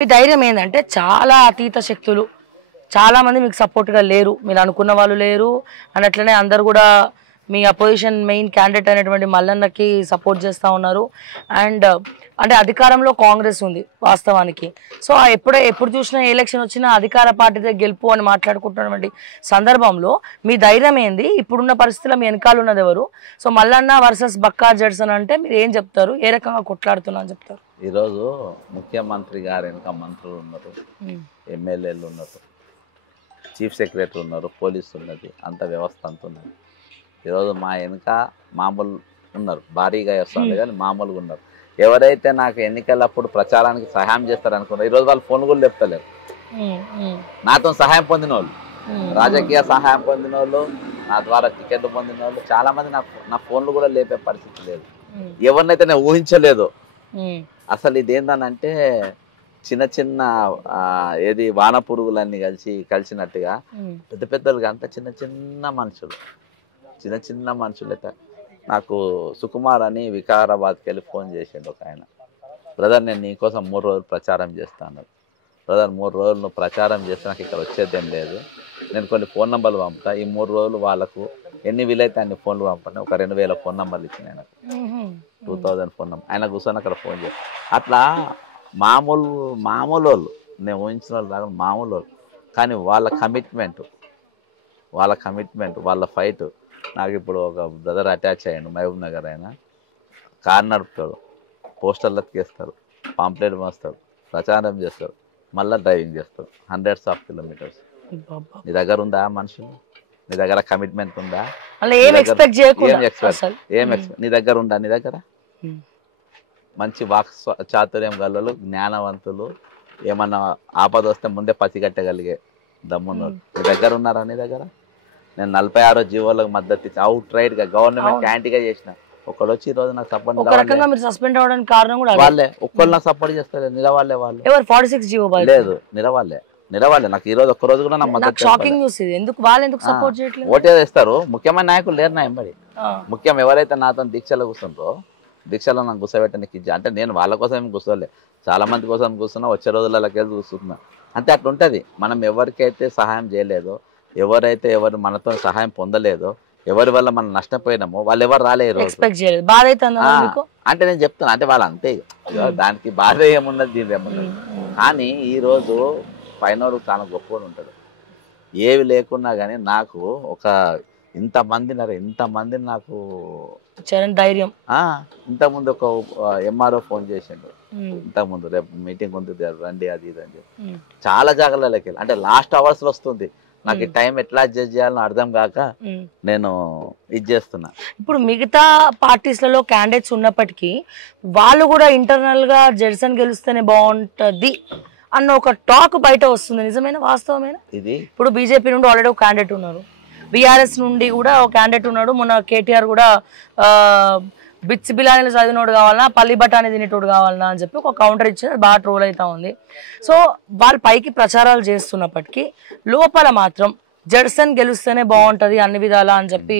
మీ ధైర్యం ఏంటంటే చాలా అతీత శక్తులు చాలా మంది మీకు సపోర్ట్గా లేరు, మీరు అనుకున్న వాళ్ళు లేరు అండ్ అట్లనే అందరు కూడా మీ అపోజిషన్ మెయిన్ క్యాండిడేట్ అయినటువంటి మల్లన్నకి సపోర్ట్ చేస్తూ ఉన్నారు. అండ్ అంటే అధికారంలో కాంగ్రెస్ ఉంది వాస్తవానికి. సో ఎప్పుడు చూసినా ఎలక్షన్ వచ్చినా అధికార పార్టీదే గెలుపు అని మాట్లాడుకుంటున్నటువంటి సందర్భంలో మీ ధైర్యం ఏంది? ఇప్పుడున్న పరిస్థితుల్లో మీ వెనకాల ఉన్నది ఎవరు? So Mallanna versus Bakka Judson అంటే మీరు ఏం చెప్తారు? ఏ రకంగా కొట్లాడుతున్నా అని చెప్తారు? ఈరోజు ముఖ్యమంత్రి గారు వెనుక మంత్రులు ఉన్నారు, ఎమ్మెల్యేలు ఉన్నారు, చీఫ్ సెక్రటరీ ఉన్నారు, పోలీసు ఉన్నది, అంత వ్యవస్థ అంత ఉన్నది. ఈరోజు మా వెనుక మామూలు ఉన్నారు, భారీగా వస్తుంది కానీ మామూలుగా ఉన్నారు. ఎవరైతే నాకు ఎన్నికలప్పుడు ప్రచారానికి సహాయం చేస్తారనుకున్నారు ఈరోజు వాళ్ళు ఫోన్ కూడా చెప్తలేరు. నాతో సహాయం పొందిన వాళ్ళు, రాజకీయ సహాయం పొందిన వాళ్ళు, నా ద్వారా టికెట్లు పొందిన వాళ్ళు చాలా మంది నా ఫోన్లు కూడా లేపే పరిస్థితి లేదు. ఎవరినైతే నేను ఊహించలేదు. అసలు ఇదేందనంటే చిన్న చిన్న ఏది వాన పురుగులన్నీ కలిసినట్టుగా పెద్ద పెద్దలుగా అంత చిన్న చిన్న మనుషులైతే నాకు సుకుమార్ అని వికారాబాద్కి వెళ్ళి ఫోన్ చేసిండు ఒక ఆయన. బ్రదర్ నేను నీకోసం 3 రోజులు ప్రచారం చేస్తాను. బ్రదర్ 3 రోజులు నువ్వు ప్రచారం చేస్తే నాకు ఇక్కడ వచ్చేదేం లేదు, నేను కొన్ని ఫోన్ నెంబర్లు పంపుతా, ఈ 3 రోజులు వాళ్ళకు ఎన్ని వీలైతే అన్ని ఫోన్లు పంపండి. ఒక 2000 ఫోన్ నెంబర్లు ఇచ్చిన ఆయనకు, 2000 ఫోన్ నెంబర్. ఆయన కూర్చొని అక్కడ ఫోన్ చేసి అట్లా మామూలు వాళ్ళు, నేను ఊహించిన వాళ్ళు కాదు మామూలు వాళ్ళు. కానీ వాళ్ళ కమిట్మెంట్, వాళ్ళ ఫైట్. నాకు ఇప్పుడు ఒక బ్రదర్ అటాచ్ అయ్యాడు మహబూబ్ నగర్, ఆయన కార్ నడుపుతాడు, పోస్టర్లకు వేస్తాడు, పాంప్లెట్ మోస్తాడు, ప్రచారం చేస్తాడు, మళ్ళీ డ్రైవింగ్ చేస్తాడు హండ్రెడ్స్ ఆఫ్ కిలోమీటర్స్. నీ దగ్గర ఉందా మనుషులు? నీ దగ్గర కమిట్మెంట్ ఉందా? నీ దగ్గర ఉందా? నీ దగ్గర మంచి వాక్ చాతుర్యం గలలు, జ్ఞానవంతులు, ఏమన్నా ఆపద వస్తే ముందే పసిగట్టగలిగే దమ్మున్నారు నీ దగ్గర ఉన్నారా? నీ దగ్గర నేను 46 జీవోలకు మద్దతు ఇచ్చి అవుట్ రైట్ గా గవర్నమెంట్ యాంటీగా చేసిన. ఒకడు వచ్చి ఈ రోజు నాకు సపోర్ట్ సస్పెండ్ అవడానికి కారణం కూడా వాళ్ళే. ఒక్కళ్ళు నాకు సపోర్ట్ చేస్తారు, నిలవాళ్ళే వాళ్ళు. 46 జీవో లేదు, నిలవాళ్ళే. నాకు ఈ రోజు ఒక్క రోజు కూడా నా మద్దతు. షాకింగ్ న్యూస్ ఇది. ఎందుకు వాళ్ళు ఎందుకు సపోర్ట్ చేయట్లేదు? ఓటే వేస్తారు, ముఖ్యమైన నాయకులు లేరు నా ఎంబడి. ముఖ్యం ఎవరైతే నాతో దీక్షలో కూర్చుంటారో, దీక్షలో నాకు గుసబెట్టడానికి అంటే నేను వాళ్ళ కోసం ఏం కూర్చోలే, చాలా మంది కోసం కూర్చున్నా, వచ్చే రోజులకి వెళ్ళి కూర్చున్నా. అంతే అట్లా ఉంటుంది. మనం ఎవరికైతే సహాయం చేయలేదో, ఎవరైతే మనతో సహాయం పొందలేదో, ఎవరి వల్ల మనం నష్టపోయినామో వాళ్ళు ఎవరు రాలేరు. అంటే నేను చెప్తాను, అంటే వాళ్ళు అంతే, దానికి బాధ ఏమున్నది, దీని ఏమున్నది. కానీ ఈరోజు పైనోడు చాలా గొప్పవాడు ఉంటాడు. ఏవి లేకున్నా కానీ నాకు ఒక ఇంతమంది నాకు ధైర్యం. ఇంతకుముందు ఒక ఎంఆర్ఓ ఫోన్ చేసిండు, ఇంతకుముందు రేపు మీటింగ్ ఉంది రండి అది ఇది అని చెప్పి. చాలా జాగ్రత్తలకి వెళ్ళి, అంటే లాస్ట్ అవర్స్ లో వస్తుంది నాకు ఈ టైం ఎట్లా అడ్జస్ట్ చేయాలని అర్థం కాక నేను ఇది చేస్తున్నా. ఇప్పుడు మిగతా పార్టీస్లలో క్యాండిడేట్స్ ఉన్నప్పటికీ వాళ్ళు కూడా ఇంటర్నల్ గా జడ్సన్ గెలుస్తేనే బాగుంటది అన్న ఒక టాక్ బయట వస్తుంది. నిజమైన వాస్తవమేనా ఇది? ఇప్పుడు బీజేపీ నుండి ఆల్రెడీ ఒక క్యాండిడేట్ ఉన్నారు, బీఆర్ఎస్ నుండి కూడా ఒక క్యాండిడేట్ ఉన్నాడు. మొన్న కేటీఆర్ కూడా బిట్స్ బిలానీలు చదివినోడు కావాలన్నా, పల్లి బఠానీ తినేటోడు కావాలన్నా అని చెప్పి ఒక కౌంటర్ ఇచ్చారు, బాగా ట్రోల్ అవుతా ఉంది. సో వాళ్ళు పైకి ప్రచారాలు చేస్తున్నప్పటికీ లోపల మాత్రం జడ్సన్ గెలుస్తేనే బాగుంటది అన్ని విధాలా అని చెప్పి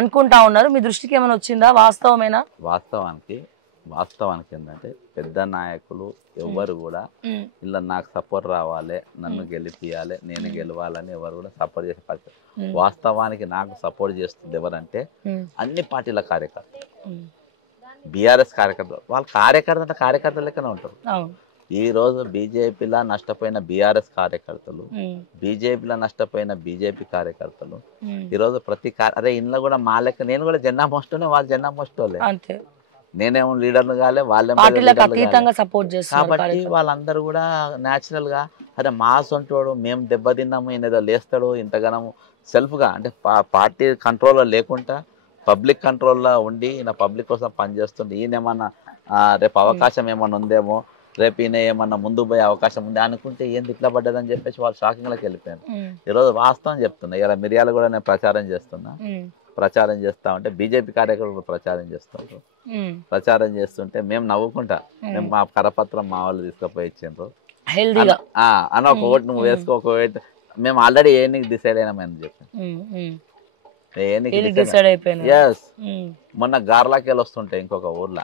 అనుకుంటా ఉన్నారు. మీ దృష్టికి ఏమైనా వచ్చిందా? వాస్తవమేనా? వాస్తవానికి ఏంటంటే పెద్ద నాయకులు ఎవరు కూడా ఇలా నాకు సపోర్ట్ రావాలి, నన్ను గెలిపియాలి, నేను గెలవాలని ఎవరు కూడా సపోర్ట్ చేసే పరిస్థితి. వాస్తవానికి నాకు సపోర్ట్ చేస్తుంది ఎవరంటే అన్ని పార్టీల కార్యకర్తలు, బీఆర్ఎస్ కార్యకర్తలు. వాళ్ళ కార్యకర్తలు లెక్కనే ఉంటారు. ఈ రోజు బీజేపీలా నష్టపోయిన బీఆర్ఎస్ కార్యకర్తలు, బీజేపీలో నష్టపోయిన బీజేపీ కార్యకర్తలు ఈరోజు అరే ఇంట్లో కూడా మా లెక్క నేను కూడా జెండా మోస్టోనే, వాళ్ళు జెండా మోస్టోలే. నేనేమో లీడర్లు కాలే, వాళ్ళే. కాబట్టి వాళ్ళందరూ కూడా న్యాచురల్ గా అరే మా సొంటోడు, మేము దెబ్బతిన్నాము, ఈయన ఏదో లేస్తాడు, ఇంతగానము సెల్ఫ్ గా అంటే పార్టీ కంట్రోల్లో లేకుండా పబ్లిక్ కంట్రోల్లో ఉండి ఈయన పబ్లిక్ కోసం పనిచేస్తుండే. ఈయన ఏమన్నా రేపు అవకాశం ఏమన్నా ఉందేమో, రేపు ఈయన ఏమన్నా ముందు పోయే అవకాశం ఉంది అనుకుంటే ఏంది ఇట్లా పడ్డదని చెప్పేసి వాళ్ళు షాకింగ్లోకి వెళ్ళిపోయాను. ఈరోజు వాస్తవం చెప్తున్నా. ఇలా మిరియాలు కూడా నేను ప్రచారం చేస్తా ఉంటే బీజేపీ కార్యకర్తలు ప్రచారం చేస్తుంటే మేము నవ్వుకుంటా, మేము మా కరపత్రం మా వాళ్ళు తీసుకుపోయి ఇచ్చిండ్రు అన్న, ఒక ఓటు నువ్వు వేసుకో, ఒక ఓటు మేము ఆల్రెడీ ఏ నీకు డిసైడ్ అయినామని చెప్పి. మొన్న గార్లాకి వెళ్ళి వస్తుంటే ఇంకొక ఊర్లో,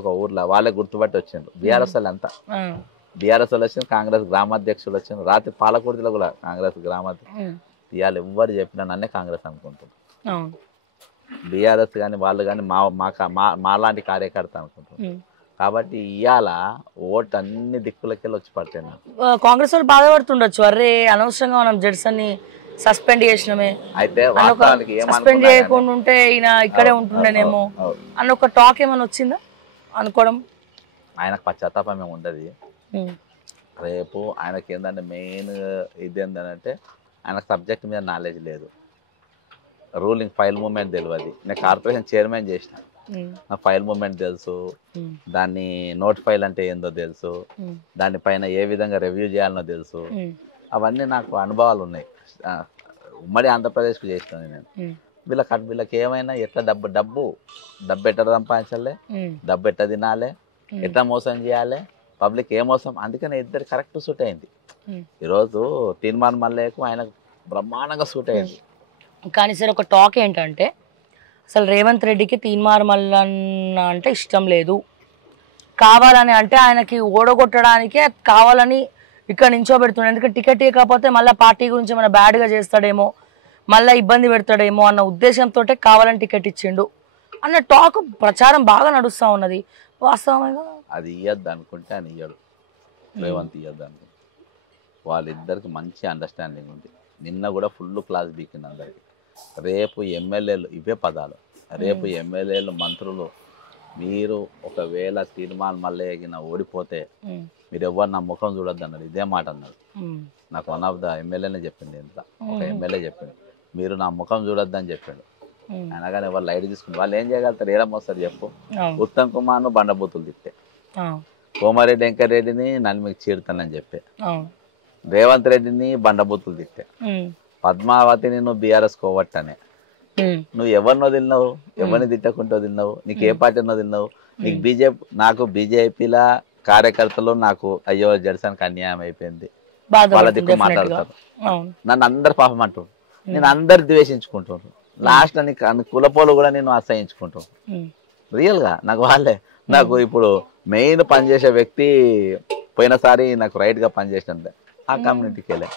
ఒక ఊర్లో వాళ్ళే గుర్తుపట్టి వచ్చిండ్రు బీఆర్ఎస్ వాళ్ళు అంతా. బీఆర్ఎస్ వాళ్ళు వచ్చిన కాంగ్రెస్ గ్రామాధ్యక్షులు వచ్చిన రాత్రి పాలకుర్తిలో కూడా కాంగ్రెస్ గ్రామాధ్యక్షులు ఇవాళ ఎవ్వరు చెప్పినా నన్నే కాంగ్రెస్ అనుకుంటున్నాను. బీఆర్ఎస్ కానీ వాళ్ళు కానీ మాలాంటి కార్యకర్త అనుకుంటున్నారు. కాబట్టి ఇవాళ ఓటు అన్ని దిక్కులకెళ్ళి వచ్చి పడతాయి నాకు. కాంగ్రెస్ వాళ్ళు బాధపడుతుండొచ్చు, అరే అనవసరంగా మనం జడ్సన్ సస్పెండ్ చేసినమే, అయితే సస్పెండ్ చేయకుండా ఉంటే ఈయన ఇక్కడే ఉంటుండేనేమో అన్న ఒక టాక్ ఏమైనా వచ్చిందా అనుకోవడం? ఆయనకు పశ్చాత్తాపం ఏమి ఉండదు. రేపు ఆయనకి ఏంటంటే మెయిన్ ఇది ఏంటంటే ఆయనకు సబ్జెక్ట్ మీద నాలెడ్జ్ లేదు, రూలింగ్ ఫైల్ మూమెంట్ తెలియదు. నేను కార్పొరేషన్ చైర్మన్ చేసిన, నా ఫైల్ మూమెంట్ తెలుసు, దాన్ని నోట్ ఫైల్ అంటే ఏందో తెలుసు, దానిపైన ఏ విధంగా రివ్యూ చేయాలనో తెలుసు. అవన్నీ నాకు అనుభవాలు ఉన్నాయి. ఉమ్మడి ఆంధ్రప్రదేశ్కు చేసినాను నేను. వీళ్ళకి ఏమైనా ఎట్లా డబ్బు ఎట్లా సంపాదించాలి, డబ్బు ఎట్లా తినాలి, ఎట్లా మోసం చేయాలి, పబ్లిక్ ఏ మోసం. అందుకని ఇద్దరు కరెక్ట్ సూట్ అయింది. ఈరోజు తీర్మానం మళ్ళీకు ఆయనకు బ్రహ్మాండంగా సూట్ అయింది. కానీ సార్ ఒక టాక్ ఏంటంటే అసలు రేవంత్ రెడ్డికి తీన్మార్ మల్లన్న అంటే ఇష్టం లేదు, కావాలని అంటే ఆయనకి ఓడగొట్టడానికే కావాలని ఇక్కడ నించోబెడుతున్నాడు. ఎందుకంటే టికెట్ ఇవ్వకపోతే మళ్ళీ పార్టీ గురించి మన బ్యాడ్గా చేస్తాడేమో, మళ్ళీ ఇబ్బంది పెడతాడేమో అన్న ఉద్దేశంతో కావాలని టికెట్ ఇచ్చిండు అన్న టాక్ ప్రచారం బాగా నడుస్తూ ఉన్నది. వాస్తవంగా అది ఇవ్వద్దు అనుకుంటే అని ఇయ్యడు, రేవంత్ ఇవ్వద్దు అనుకుంటే. వాళ్ళిద్దరికి మంచి అండర్స్టాండింగ్ ఉంది. నిన్న కూడా ఫుల్ క్లాస్ బీకింది అందరికి. రేపు ఎమ్మెల్యేలు ఇవే పదాలు, రేపు ఎమ్మెల్యేలు మంత్రులు మీరు ఒకవేళ తీర్మానం మళ్ళీ ఎగిన ఓడిపోతే మీరు ఎవరు నా ముఖం చూడొద్దు అన్నారు. ఇదే మాట అన్నారు. నాకు వన్ ఆఫ్ ద ఎమ్మెల్యేనే చెప్పింది, ఇంట్లో ఒక ఎమ్మెల్యే చెప్పింది మీరు నా ముఖం చూడొద్దు అని చెప్పాడు. అనగానే ఎవరు లైట్ తీసుకుని వాళ్ళు ఏం చేయగలుగుతారు, ఏడమొస్తారు చెప్పు. ఉత్తమ్ కుమార్ను బండబూతులు తిట్టే, కోమారెడ్డి వెంకరెడ్డిని నన్ను మీకు చీరుతానని చెప్పే, రేవంత్ రెడ్డిని బండబూతులు తిట్టే, పద్మావతిని నువ్వు బీఆర్ఎస్ కోవట్టనే. నువ్వు ఎవరినో తిన్నావు, ఎవరిని తిట్టకుంటో తిన్నావు, నీకు ఏ పార్టీనో తిన్నావు. నీకు నాకు బీజేపీల కార్యకర్తలు నాకు అయ్యో జడ్సన్కి అన్యాయం అయిపోయింది వాళ్ళ దిక్కు మాట్లాడతారు. నన్ను అందరు పాపం అంటారు, నేను అందరు ద్వేషించుకుంటాను. లాస్ట్ అని కులపోలు కూడా నేను అసహించుకుంటాను. రియల్ గా నాకు ఇప్పుడు మెయిన్ పనిచేసే వ్యక్తి పోయినసారి నాకు రైట్ గా పనిచేసినంటే ఆ కమ్యూనిటీకి వెళ్ళా.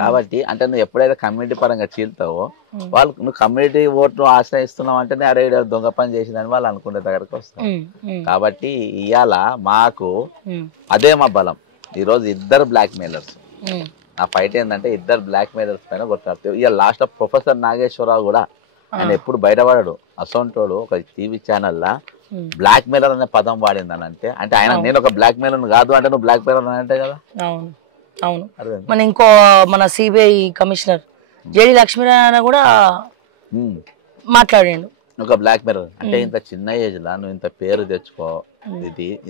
కాబట్టి అంటే నువ్వు ఎప్పుడైతే కమ్యూనిటీ పరంగా చీల్తావో వాళ్ళు నువ్వు కమ్యూనిటీ ఓట్లు ఆశ్రయిస్తున్నావు అంటేనే అరే దొంగ పని చేసిందని వాళ్ళు అనుకునే దగ్గరకు వస్తారు. కాబట్టి ఇవాళ మాకు అదే మా బలం. ఈరోజు ఇద్దరు బ్లాక్ మెయిలర్స్, నా ఫైట్ ఏంటంటే ఇద్దరు బ్లాక్ మెయిలర్స్ పైన కొట్లాడుతారు. ఇవాళ లాస్ట్ లో ప్రొఫెసర్ నాగేశ్వరరావు కూడా ఆయన ఎప్పుడు బయటపడాడు. అసొంటోడు ఒక టీవీ ఛానల్లా బ్లాక్ మెయిలర్ అనే పదం వాడిందని అంటే ఆయన నేను ఒక బ్లాక్ మెయిలర్ కాదు అంటే నువ్వు బ్లాక్ మెయిలర్ అని అంటే కదా. అవును, మన ఇంకో మన సిబిఐ కమిషనర్ జేడి లక్ష్మీనారాయణ కూడా మాట్లాడాడు ఒక బ్లాక్ మెయిలర్ అంటే. ఇంత చిన్న ఏజ్ లా నువ్వు ఇంత పేరు తెచ్చుకో,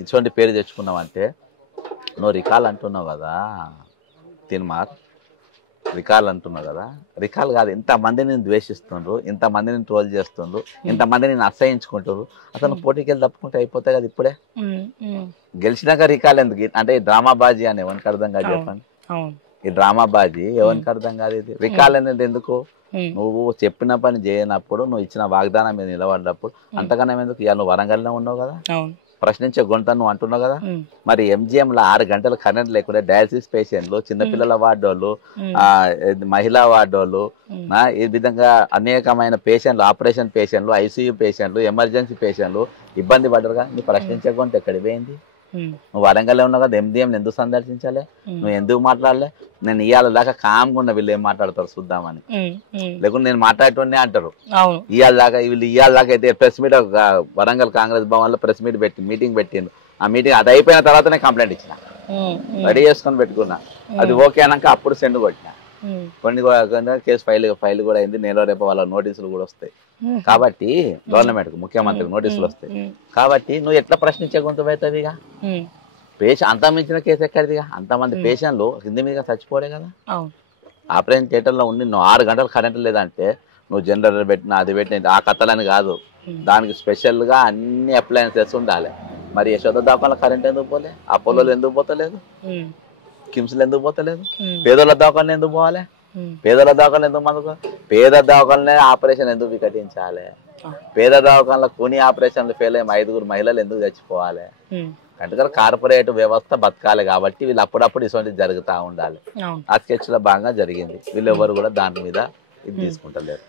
ఇటువంటి పేరు తెచ్చుకున్నావు అంటే నువ్వు రికాల్ అంటున్నావు కదా, తీన్మార్ రికాల్ అంటున్నావు కదా. రికాల్ కాదు, ఇంతమంది నేను ద్వేషిస్తుండ్రు, ఇంతమంది నేను ట్రోల్ చేస్తుండ్రు, ఇంతమంది నేను అసహించుకుంటారు. అతను పోటీకి వెళ్ళి తప్పుకుంటే అయిపోతాయి కదా. ఇప్పుడే గెలిచినాక రికాల్ ఎందుకు అంటే డ్రామా బాజీ అని ఎవరికి అర్థం కాదు చెప్పండి. ఈ డ్రామా బాజీ ఎవరికి అర్థం కాదు. ఇది రికాల్ అనేది ఎందుకు? నువ్వు చెప్పిన పని చేయనప్పుడు, నువ్వు ఇచ్చిన వాగ్దానం మీద నిలబడ్డప్పుడు అంతకన్నా ఎందుకు? ఇవాళ నువ్వు వరంగల్లో ఉన్నావు కదా, ప్రశ్నించే గొంత నువ్వు అంటున్నావు కదా. మరి MGM లో 6 గంటలు కరెంట్ లేకుండా డయాలసిస్ పేషెంట్లు, చిన్నపిల్లల వార్డోళ్ళు, మహిళా వార్డోళ్ళు, ఈ విధంగా అనేకమైన పేషెంట్లు, ఆపరేషన్ పేషెంట్లు, ICU పేషెంట్లు, ఎమర్జెన్సీ పేషెంట్లు ఇబ్బంది పడ్డారు కదా. నువ్వు ప్రశ్నించే గొంత ఎక్కడికి పోయింది? నువ్వు వరంగల్లో ఉన్నావు కదా, MDM ఎందుకు సందర్శించాలి? నువ్వు ఎందుకు మాట్లాడలే? నేను ఇవాళ దాకా కామ్గా ఉన్న వీళ్ళు ఏం మాట్లాడతారు చూద్దామని, లేకుంటే నేను మాట్లాడేటోనే అంటారు. ఇవాళ దాకా అయితే ప్రెస్ మీట్ వరంగల్ కాంగ్రెస్ భవన్ లో ప్రెస్ మీటింగ్ పెట్టిండు. ఆ మీటింగ్ అది అయిపోయిన తర్వాత నేను కంప్లైంట్ ఇచ్చిన, రెడీ చేసుకొని పెట్టుకున్నా. అది ఓకే అన్నాక అప్పుడు సెండ్ కొట్టిన. కొన్ని కేసు ఫైల్ కూడా అయింది. నేను రేపు వాళ్ళ నోటీసులు కూడా వస్తాయి. కాబట్టి గవర్నమెంట్ కు ముఖ్యమంత్రికి నోటీసులు వస్తాయి. కాబట్టి నువ్వు ఎట్లా ప్రశ్నించే గొంతు అవుతుంది? ఇక అంత మించిన కేసు ఎక్కడిదిగా? అంతమంది పేషెంట్లు కింది మీద చచ్చిపోలే కదా. ఆపరేషన్ థియేటర్ లో ఉండి నువ్వు 6 గంటలు కరెంట్ లేదంటే నువ్వు జనరేటర్ పెట్టినా అది పెట్టిన ఆ కథలని కాదు, దానికి స్పెషల్ గా అన్ని అప్లయన్సెస్ ఉండాలి. మరి యశోద దాఖల కరెంట్ ఎందుకు పోలే? అపోలోలు ఎందుకు పోతలేదు? కిమ్స్లు ఎందుకు పోతలేదు? పేదోళ్ళ దవాఖాన ఎందుకు పోవాలి? పేదల దవాఖాన ఎందుకు మనకు? పేద దవాఖానలే ఆపరేషన్ ఎందుకు వికటించాలి? పేద దవాఖానలో కొన్ని ఆపరేషన్లు ఫెయిల్ అయ్యి 5 మహిళలు ఎందుకు చచ్చిపోవాలి? ఎందుకంటే కార్పొరేట్ వ్యవస్థ బతకాలి కాబట్టి వీళ్ళు అప్పుడప్పుడు ఇటువంటి జరుగుతూ ఉండాలి. అవును ఆ స్కెచ్ లో భాగంగా జరిగింది. వీళ్ళు ఎవరు కూడా దాని మీద ఇది తీసుకుంటలేరు.